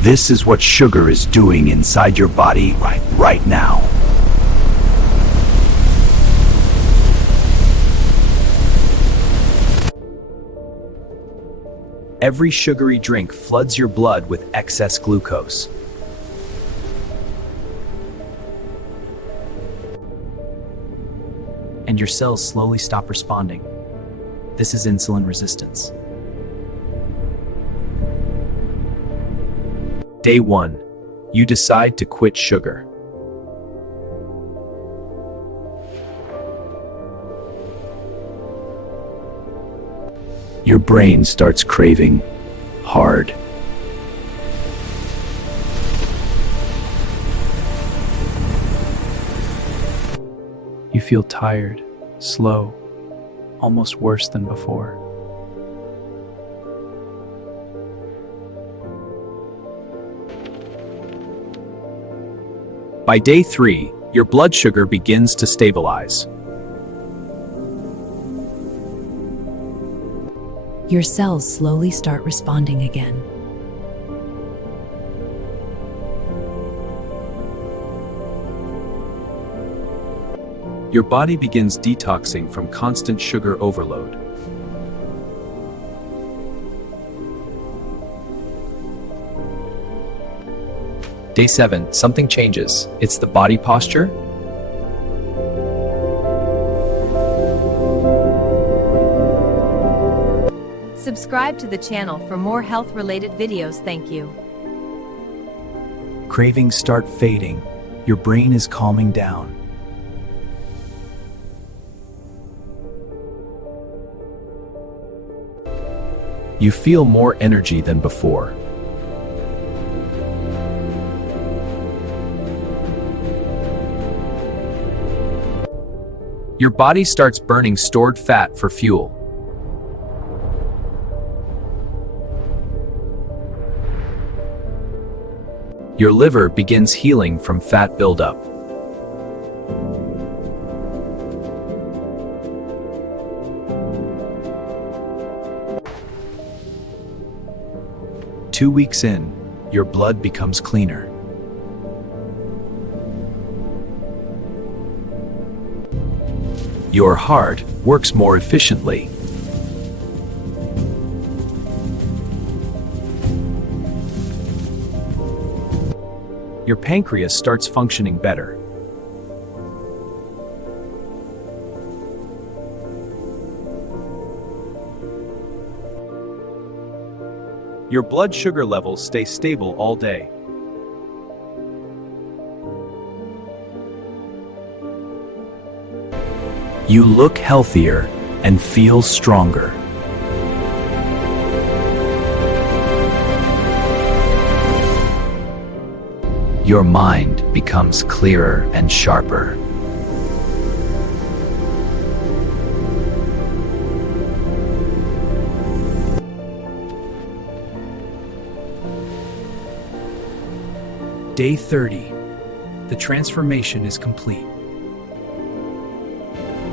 This is what sugar is doing inside your body right now. Every sugary drink floods your blood with excess glucose. And your cells slowly stop responding. This is insulin resistance. Day 1. You decide to quit sugar. Your brain starts craving hard. You feel tired, slow, almost worse than before. By day 3, your blood sugar begins to stabilize. Your cells slowly start responding again. Your body begins detoxing from constant sugar overload. Day 7, something changes. It's the body posture. Subscribe to the channel for more health-related videos. Thank you. Cravings start fading. Your brain is calming down. You feel more energy than before. Your body starts burning stored fat for fuel. Your liver begins healing from fat buildup. Two weeks in, your blood becomes cleaner. Your heart works more efficiently. Your pancreas starts functioning better. Your blood sugar levels stay stable all day. You look healthier and feel stronger. Your mind becomes clearer and sharper. Day 30. The transformation is complete.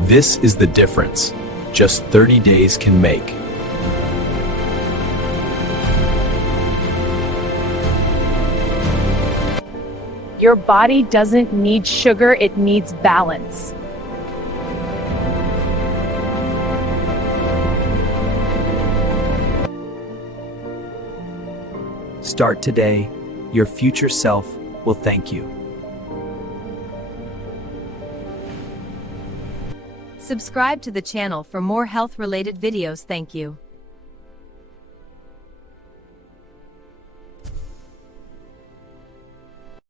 This is the difference just 30 days can make. Your body doesn't need sugar, it needs balance. Start today. Your future self will thank you. Subscribe to the channel for more health-related videos. Thank you.